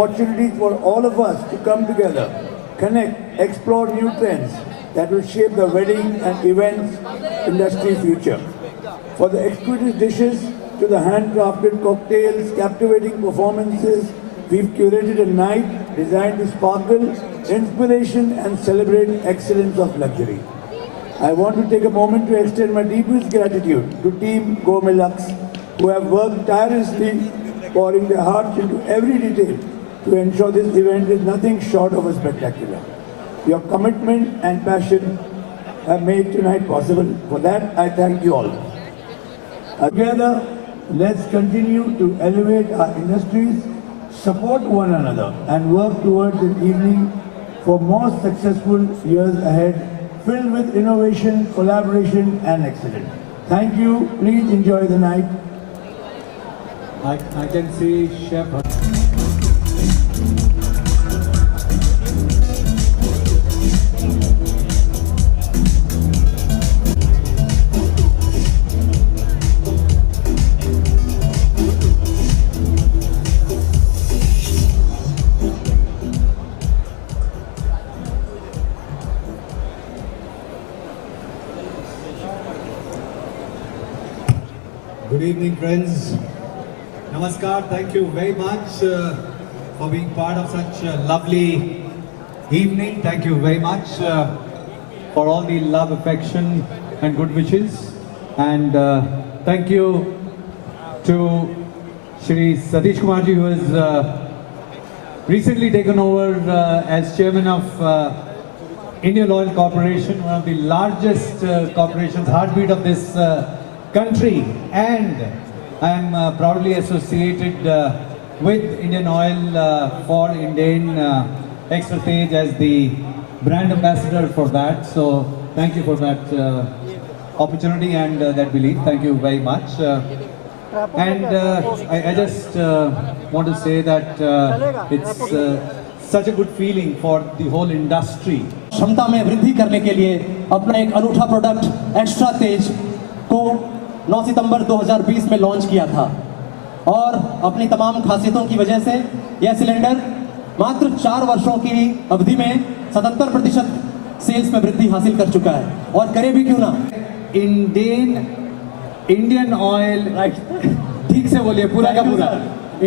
opportunities for all of us to come together, connect, explore new trends that will shape the wedding and events industry future. For the exquisite dishes to the handcrafted cocktails, captivating performances, we've curated a night designed to sparkle, inspiration and celebrate excellence of luxury. I want to take a moment to extend my deepest gratitude to Team Gourmet Lux, who have worked tirelessly, pouring their hearts into every detail to ensure this event is nothing short of a spectacular. Your commitment and passion have made tonight possible. For that, I thank you all. Together, let's continue to elevate our industries, support one another, and work towards an evening for more successful years ahead, filled with innovation, collaboration, and excellence. Thank you. Please enjoy the night. I can see Chef. Good evening, friends. Namaskar. Thank you very much for being part of such a lovely evening. Thank you very much for all the love, affection, and good wishes. And thank you to Shri Satish Kumarji, who has recently taken over as chairman of Indian Oil Corporation, one of the largest corporations, heartbeat of this country, and I am proudly associated with Indian Oil for Indian Extra-Tej as the brand ambassador for that. So thank you for that opportunity and that belief. Thank you very much. And I just want to say that it's such a good feeling for the whole industry. क्षमता में वृद्धि करने के लिए अपना एक अनूठा product extra तेज को 9 सितंबर 2020 में लॉन्च किया था और अपनी तमाम खासियतों की वजह से यह सिलेंडर मात्र 4 वर्षों की अवधि में 77% सेल्स में वृद्धि हासिल कर चुका है और करे भी क्यों ना। इंडियन ऑयल, ठीक से बोलिए पूरा का पूरा।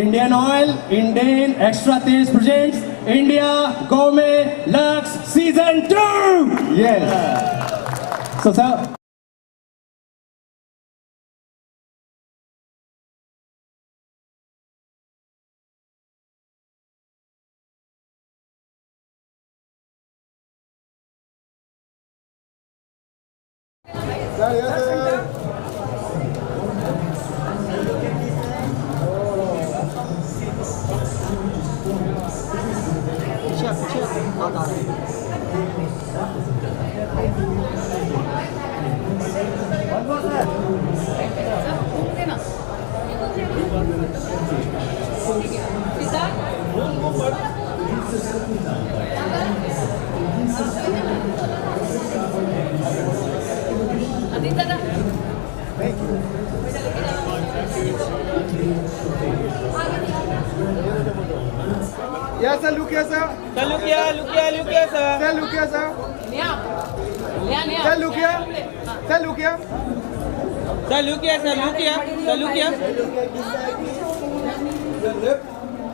Indian Oil, Indian extra Tej presents India gourmet lux season 2। Yes. So sir, Yes, sir, look here, sir. Sir, look here, sir. Sir, look here, sir. Sir, look here. Sir, look here. Sir, look here, sir, look here. Sir, look here.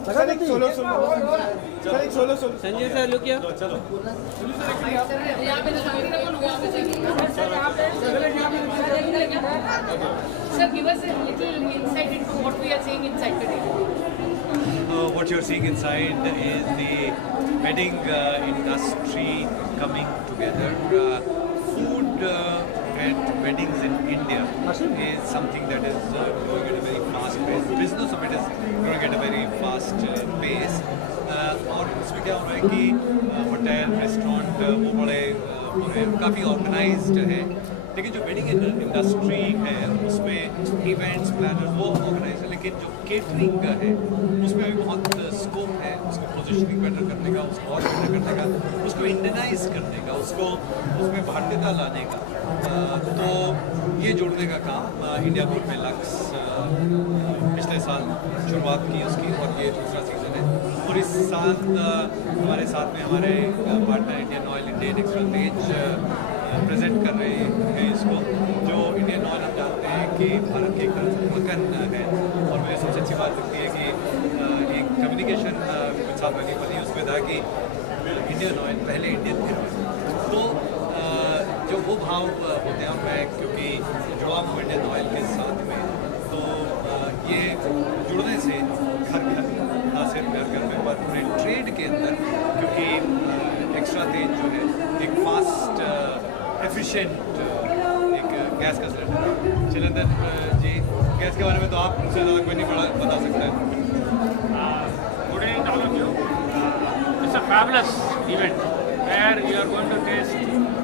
Sir, एक solo sir एक solo Sanjay sir look here. चलो यहाँ पे Sir, give us a little insight into what we are seeing inside today. What you're seeing inside is the wedding industry coming together. Food and weddings in India is something that is growing at a very fast pace. Business of it is growing at a very fast pace. और इसमें क्या हो रहा है कि hotel restaurant वो बड़े काफ़ी ऑर्गेनाइज्ड है लेकिन जो वेडिंग इंडस्ट्री है उसमें इवेंट्स प्लानर वो ऑर्गेनाइज है, लेकिन जो केटरिंग का है उसमें भी बहुत स्कोप है उसकी पोजिशनिंग बेटर करने का, उसको और बेटर करने का, उसको इंडियनाइज करने का, उसको उसमें भारतीयता लाने का। तो ये जोड़ने का काम इंडिया ग्रुप में लक्स पिछले साल शुरुआत की उसकी, और ये दूसरा सीज़न है। और इस साल हमारे साथ में हमारे partner Indian Oil, Indian extra Tej present कर रहे हैं इसको। जो इंडियन ऑयल हम जानते हैं कि भारत की एक तरह से मक्खन है, और मुझे सबसे अच्छी बात लगती है कि एक कम्युनिकेशन कुछ साल पहले बनी उसमें था कि इंडियन ऑयल पहले इंडियन फिर ऑयल। तो जो वो भाव होते हैं, और मैं क्योंकि जुड़ा हूँ इंडियन ऑयल के साथ में, तो ये जुड़ने से घर घर ना सिर्फ घर घर में पर पूरे ट्रेड के अंदर, क्योंकि एक्स्ट्रा तेज जो है एक फास्ट एफिशिएंट एक गैस का सिलेंडर है। चिलंदर जी, गैस के बारे में तो आप मुझसे ज़्यादा कोई नहीं बता सकता है। Good evening to all of you. It's a fabulous event where you are going to taste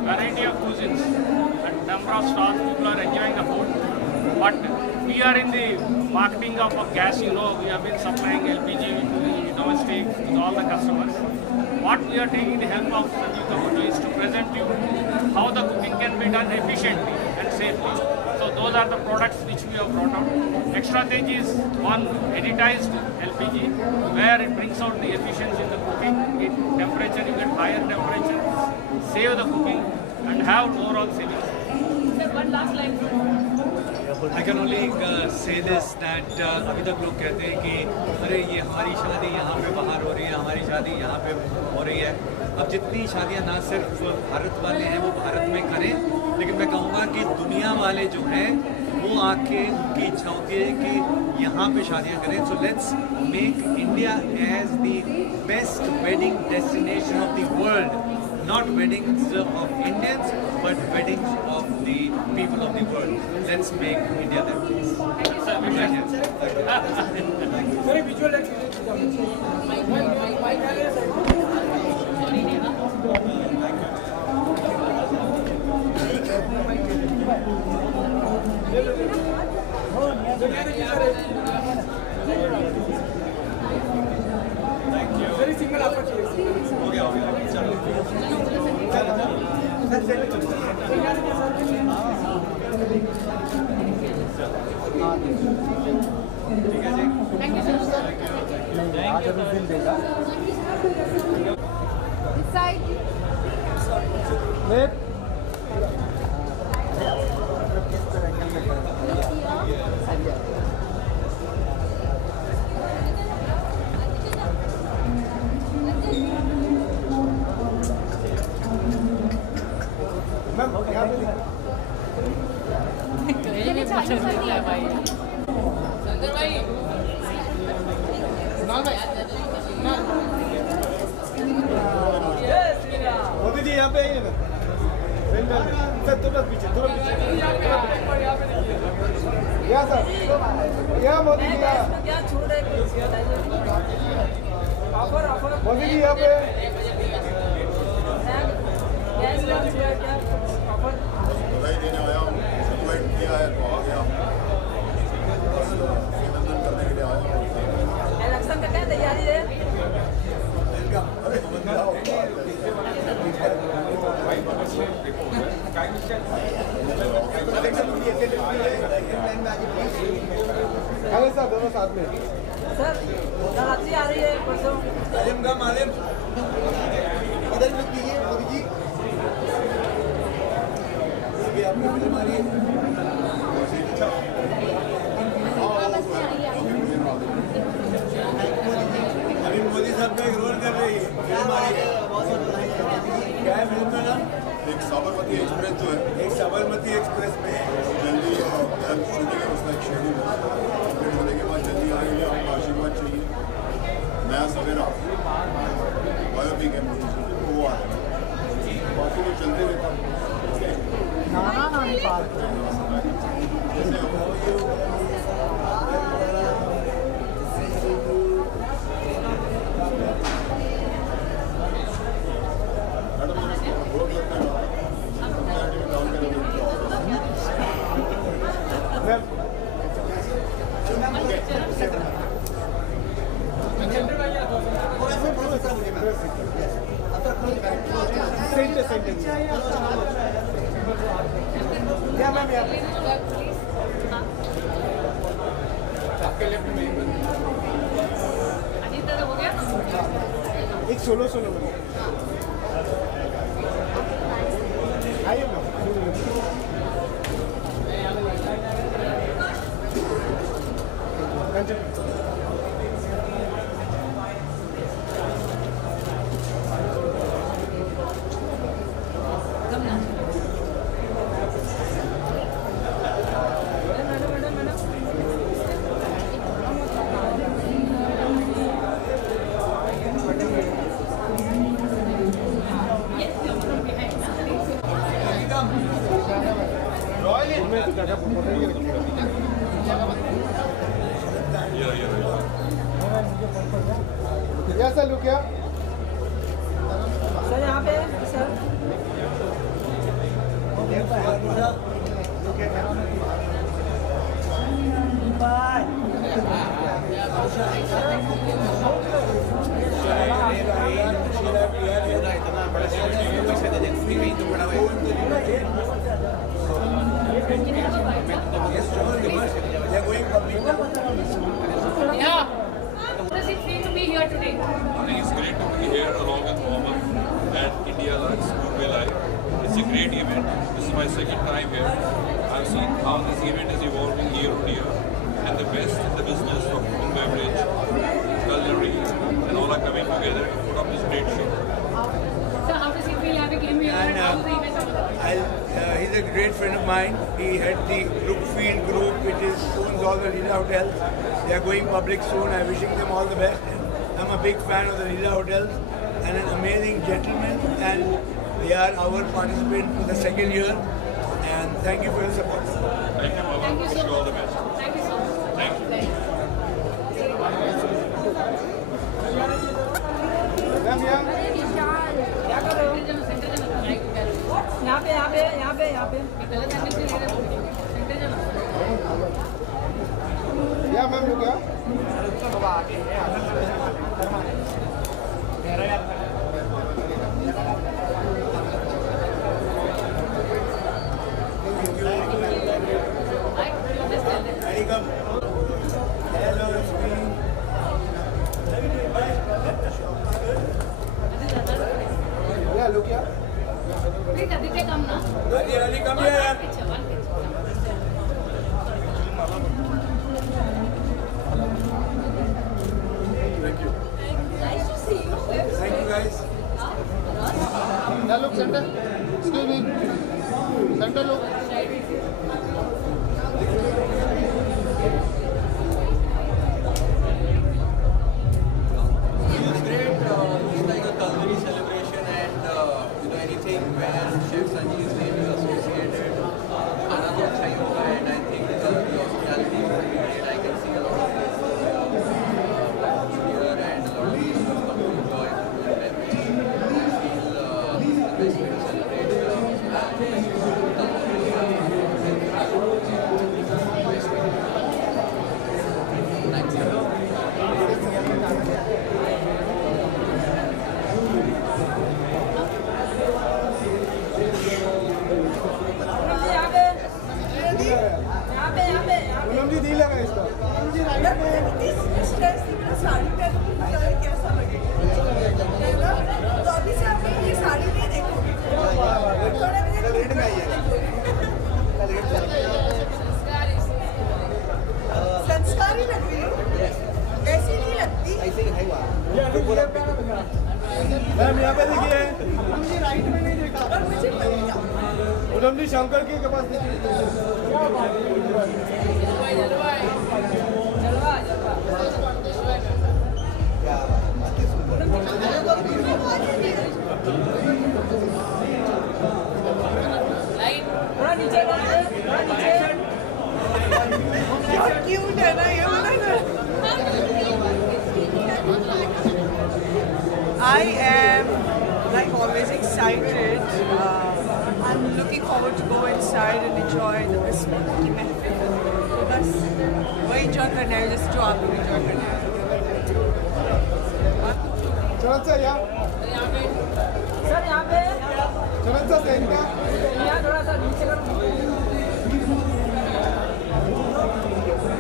variety of cuisines and number of stalls. People are enjoying the food. But we are in the marketing of gas. You know, we have been supplying LPG to the domestic to all the customers. What we are taking the help of Sanjeev Kapoor is to present you how the cooking can be done efficiently and safely. So those are the products which we have brought out. Extra Tej is one editized LPG where it brings out the efficiency in the cooking. In temperature, you get higher temperature, save the cooking and have overall savings. Sir, one last line. I can only say this that अभी तक लोग कहते हैं कि अरे ये हमारी शादी यहाँ पे बाहर हो रही है, हमारी शादी यहाँ पे हो रही है। अब जितनी शादियाँ ना सिर्फ भारत वाले हैं वो भारत में करें, लेकिन मैं कहूँगा कि दुनिया वाले जो हैं वो आके उनकी इच्छा होती है कि यहाँ पे शादियाँ करें। So let's make India as the best wedding destination of the world, not weddings of Indians, but weddings of the people of the world. Let's make India that place. Thank you. Very visual very single opportunity. हो गया चलो ठीक है जी। Thank you, sir. This side. Modi ji यहाँ पे आइए ना, sir तुरंत पीछे यहाँ सर, यहाँ मोदी जी यहाँ, मोदी जी यहाँ पे बधाई देने आया हूँ, इन्वाइट किया है तो आ गया, अभिनंदन करने के लिए आया हूँ। इलेक्शन का क्या तैयारी है? अरे अरे सर दोनों साथ में। सर नवरात्रि आ रही है परसों। मालिम का मालिम इधर लुक कीजिए मोदी जी। ये आपकी फिल्म आ रही है। अभी मोदी साहब का एक रोल कर रही है, फिल्म आ रही है। क्या है फिल्म का नाम? एक साबरमती एक्सप्रेस जो है, एक साबरमती एक्सप्रेस में जल्दी शूटिंग है उसका एक शेड्यूल है, कंप्लीट होने के बाद जल्दी आएंगे। आपका आशीर्वाद चाहिए। नया सवेरा बायोपिक है वो आएगा, बाकी वो चलते रहता है। मैडम बहुत लगता है अजीत दादा हो गया? एक सोलो सोलो आइए ना Yes, sir, look here. Sir यहाँ पे sir Yeah. How does it feel to be here today? I think it's great to be here along with Mohammed and India Lux Goodwill Live. It's a great event. This is my second time here. I've seen how this event is evolving year on year, and the best in the business of food, beverage, culinary, and all are coming together to put up this great show. So how does it feel having him here? And how is the event? He's a great friend of mine. He had the Brookfield Group, which owns all the Leela hotels. They are going public soon. I'm wishing them all the best. I'm a big fan of the Leela hotels and an amazing gentleman. And they are our participant for the second year. And thank you for your support. Thank you, Mohammed. Thank you Wish so you all much. the best. Thank you so much. Thank you. क्या कर रहे हो? यहाँ पे यहाँ पे यहाँ पे यहाँ पे Yeah, ma'am, look here. Yeah, look here. Wait, Aditya, come now. Come here. One picture. Nice to see you. Thank you guys. Now look, center. Excuse me. Center look. It's great. It's like a culinary celebration, and anything where Chef Sanjeev's name is associated. Khana to अच्छा ही होगा, and I think the hospitality will be great. I can see a lot of faces here, and a lot of people come to enjoy food and beverage. I feel the best way to celebrate hospitality. Thanks. Poonam जी दी लगा इसका. साड़ी पहन कैसा लगेगा? तो अभी से आप ये साड़ी नहीं देखोगे. रेट में आइए. संस्कारी लग रही है. ऐसी नहीं लगती. ऐसे ही है मैम यहाँ पे देखिए. राइट में नहीं देखा. और मुझे लगेगा. पूनम जी शंकर के पास देखिए. थोड़ा नीचे थोड़ा नीचे. बहुत क्यूट है ना ये वाला. I am, like always, excited. I'm looking forward to go inside and enjoy the Bismillah ki mehfil. बस वही एंजॉय करना है जैसे जो आप लोग एंजॉय करना है। चलो सर यहाँ पे चलो सर सेंटर यहाँ थोड़ा सा नीचे करो।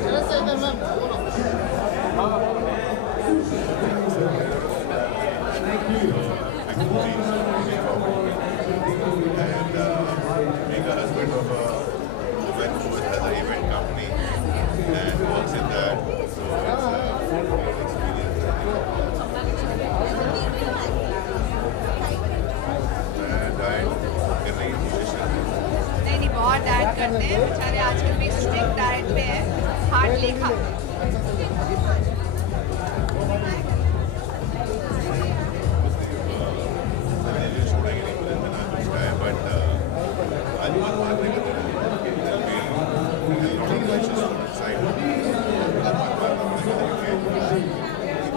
चलो centre ma'am being a husband of a woman who has an event company and works in that, so it's a good experience. And I'm getting nutrition. नहीं बहुत डाइट करते हैं बेचारे आजकल भी स्ट्रिक्ट डाइट पे है हार्डली खाते हैं।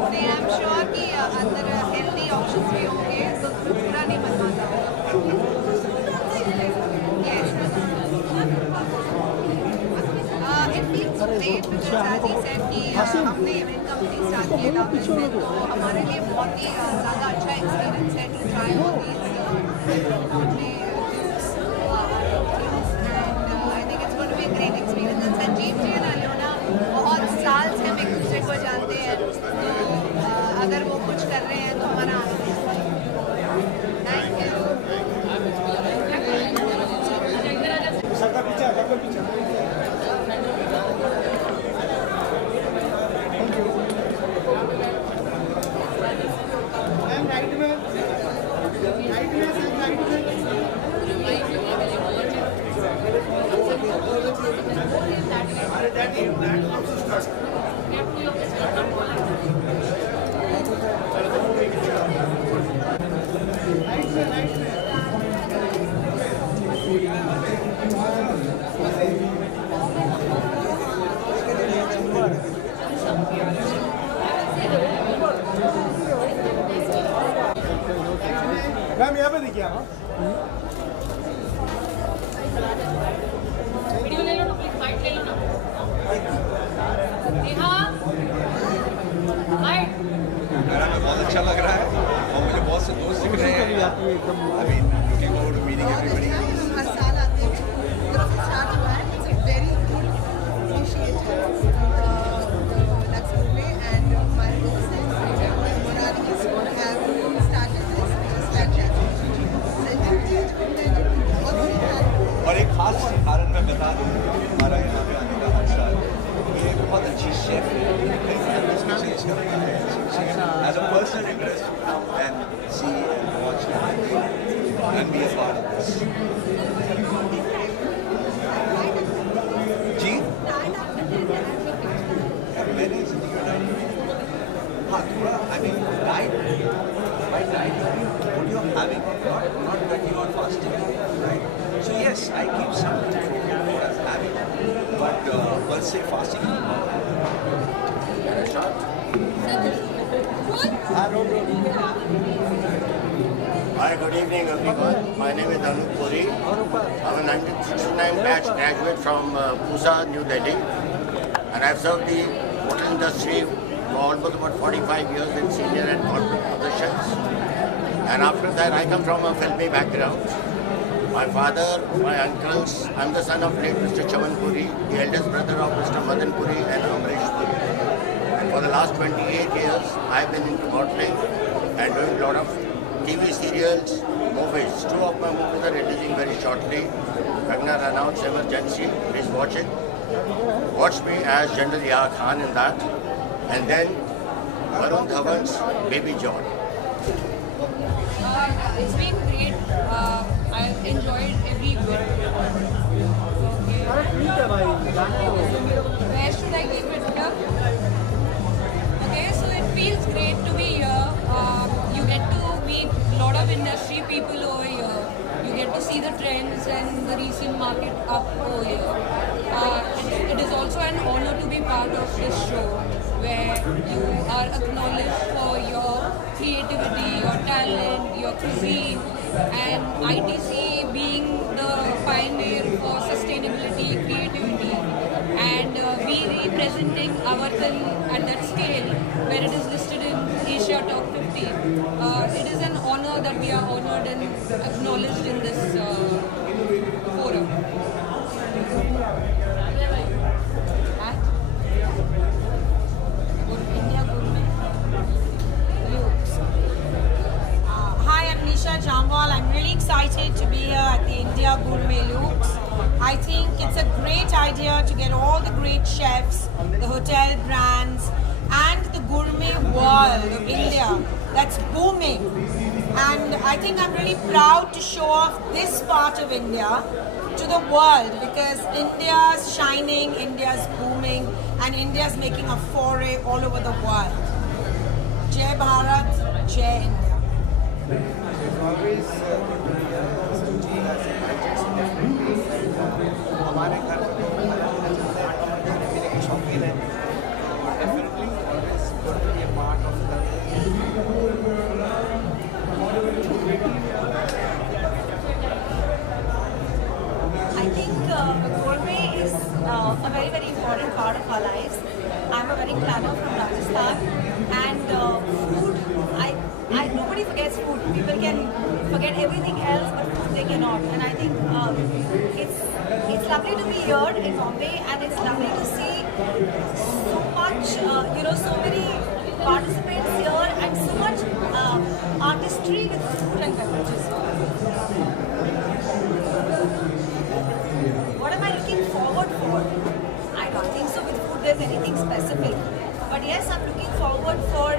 नहीं आई एम श्योर कि अंदर हेल्दी ऑप्शंस भी होंगे तो पूरा नहीं बनवाता। It feels great because as he said कि हमने इवेंट कंपनी स्टार्ट किया था तो हमारे लिए बहुत ही ज़्यादा अच्छा एक्सपीरियंस है टू ट्राई ऑल दीज अपने I think it's going to be a great experience. Sanjeev ji और अलियोना बहुत साल से हम एक दूसरे को जानते हैं तो अगर वो कुछ कर रहे हैं तो हमारा थैंक यू। सबका पीछे सबका पीछे राइट में मैम यहाँ पे देखिए आप वीडियो ले लो ना प्लीज माइक ले लो ना नेहा माइक मेरा बहुत अच्छा लग रहा है और मुझे बहुत से दोस्त दिख रहे हैं अभी looking forward to meeting everybody. हर साल आते हैं ग्रुप स्टार्ट हुआ है it's a very good initiative Lakshmi में एंड हमारे दोस्त हैं Morari is going to have started this और एक खास कारण मैं बता दूँ हमारा यहाँ पे आने का मकसद ये बहुत अच्छी शेफ है चेंज करता है as a personal interest and see and watch and be a part of this. जी मैंने हाँ थोड़ा I mean diet by diet what you are having not when you are fasting, right? So yes, I keep something for what I'm having, but per se fasting is not. Hi, good evening everyone. My name is Anup Puri. I'm a 1969 batch graduate from Pusa, New Delhi, and I've served the hotel industry for almost about 45 years in senior and corporate positions. And after that, I come from a filmy background. My father, my uncles, I'm the son of late Mr. Chaman Puri, the eldest brother of Mr. Madan Puri and Amrish Puri. And for the last 28 years, I've been into modeling and doing a lot of TV serials, movies. Two of my movies are releasing very shortly. Kangna Ranaut's Emergency, please watch it. Watch me as General Yahya Khan in that. And then Varun Dhawan's Baby John. It's been great. I've enjoyed every bit. Where should I keep it up? Okay, so it feels great to be here. You get to meet a lot of industry people over here. You get to see the trends and the recent market up over here. It is also an honor to be part of this show, where you are acknowledged for your creativity, your talent, your cuisine, and ITC being the pioneer for sustainability, creativity, and representing Avartan at that scale, where it is listed in Asia Top 50. It is an honor that we are honored and acknowledged in this forum. Hi, I'm Nisha Jamwal. I'm really excited to be here at the India Gourmet Looks. I think it's a great idea to get all the great chefs, the hotel brands, and the gourmet world of India that's booming. And I think I'm really proud to show off this part of India to the world, because India's shining, India's booming, and India's making a foray all over the world. Jai Bharat, Jai India. हमारे घर में खाने पीने के शौकीन हैं, definitely always going to be a part of the I think gourmet is a very, very important part of our lives. I'm a wedding planner from Rajasthan, and food, nobody forgets food. People can forget everything else, but food they cannot. And I think it's lovely to be here in Bombay, and it's lovely to see so much, so many participants here, and so much artistry with food and beverages. What am I looking forward for? I don't think so with food there's anything specific. But yes, I'm looking forward for,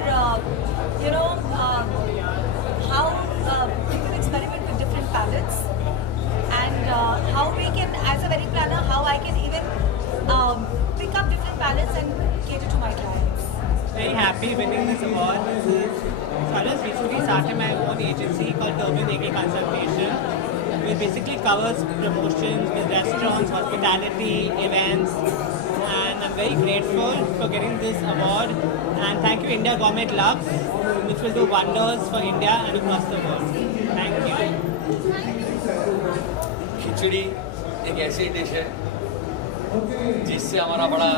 how people experiment with different palettes, and how we can, as a wedding planner, how I can even pick up different palettes and cater to my clients. Very happy winning this award. So I just recently started my own agency called Turban Agri Consultation, which basically covers promotions with restaurants, hospitality, events, and I'm very grateful for getting this award. And thank you India Gourmet Lux, which will do wonders for India and across the world. Thank you. खिचड़ी एक ऐसी dish है जिससे हमारा बड़ा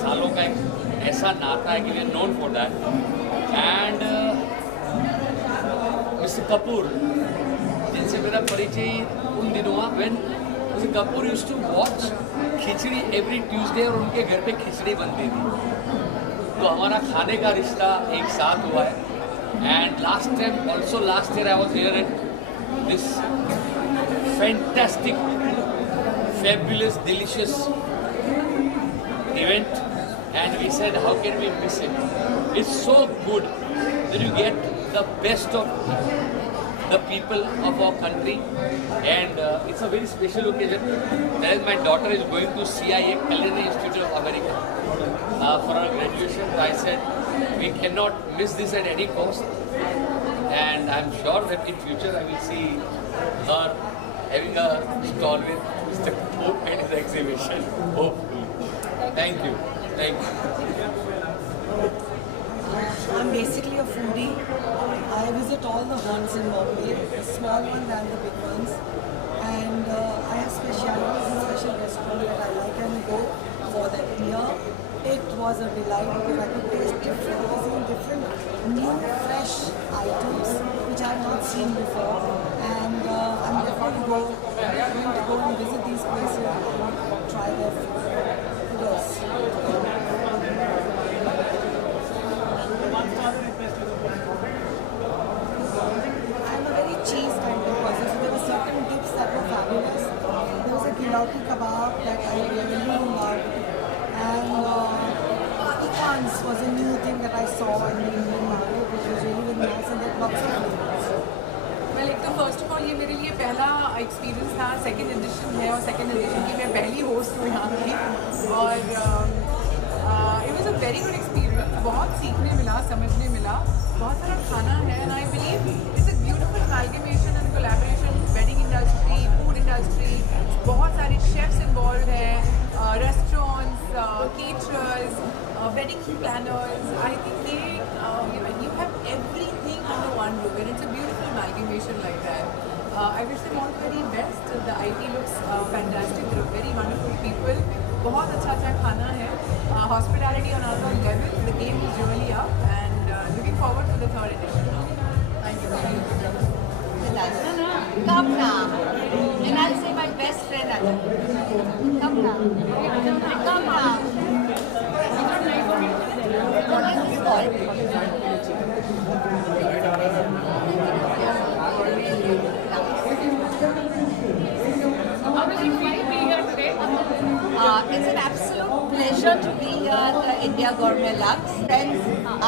सालों का एक ऐसा नाता है कि we are known for that. And mister Kapoor जिनसे मेरा परिचय उन दिनों हुआ when mister Kapoor used to watch Khichdi every Tuesday, और उनके घर पे खिचड़ी बनती थी. तो हमारा खाने का रिश्ता एक साथ हुआ है. And last year I was here at this fantastic, fabulous, delicious event, and we said how can we miss it. It's so good that you get the best of the people of our country, and it's a very special occasion. That is, my daughter is going to CIA, Culinary Institute of America, for her graduation. So I said we cannot miss this at any cost, and I'm sure that in future I will see her having a stall with Mr. Kapoor and his exhibition, hopefully. Thank you. Thank you. I'm basically a foodie. I visit all the haunts in Bombay, the small ones and the big ones. And I have specialities in special restaurants that I like and go for them. Here, it was a delight because I could taste different cuisine, different new, fresh items which I have not seen before. And I'm definitely going to go and visit these places and try their food. Yes. I'm a very cheese kind of person, so there were certain dips that were fabulous. There was a gilauti kebab that I really loved. And pecans was a new thing that I saw in the Indian market, which was really, really nice, and there were lots of flavors. Well, एक तो first of all ये मेरे लिए पहला experience था. Second edition है और second edition की मैं पहली होस्ट हूँ यहाँ की, और it was a very good experience. बहुत सीखने मिला, समझने मिला. बहुत सारा खाना है, and I believe it's a beautiful amalgamation and collaboration. Wedding industry, food industry, बहुत सारे शेफ्स इन्वॉल्व हैं, restaurants, caterers, wedding planners. I think you have everything under one roof, and it's a beautiful amalgamation like that. I wish them all the very best. The IT looks fantastic. They're very wonderful people. बहुत अच्छा खाना है. Hospitality on another level. The game is really up, and looking forward to the third edition. Thank you. Come now. And I'll say my best friend Adam. Come now. Come now. What is this called? How does it feel being here today? It's an absolute pleasure to be here at the India Gourmet Lux. Friends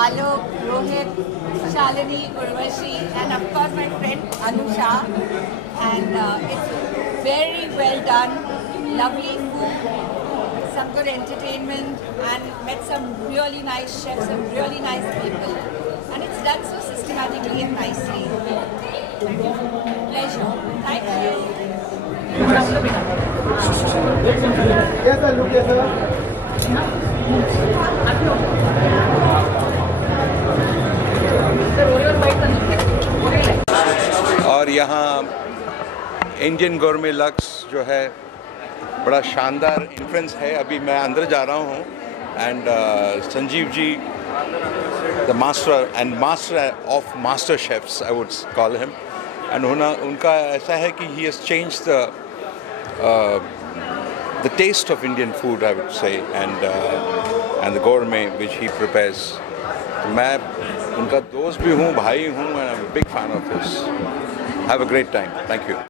Alok, Rohit, Shalini, Urvashi, and of course my friend Anusha. And it's very well done, lovely food, some good entertainment, and met some really nice chefs and really nice people. And it's done so systematically and nicely. Pleasure. Thank you. Yes, sir. Look, yes, sir. और यहाँ Indian गोरमे lux जो है बड़ा शानदार entrance है. अभी मैं अंदर जा रहा हूँ and Sanjeev ji the master of master chefs I would call him and उनका ऐसा है कि he has changed the taste of Indian food, I would say, and the gourmet which he prepares. मैं उनका दोस्त भी हूँ, भाई हूँ, and I'm a big fan of his. Have a great time. Thank you.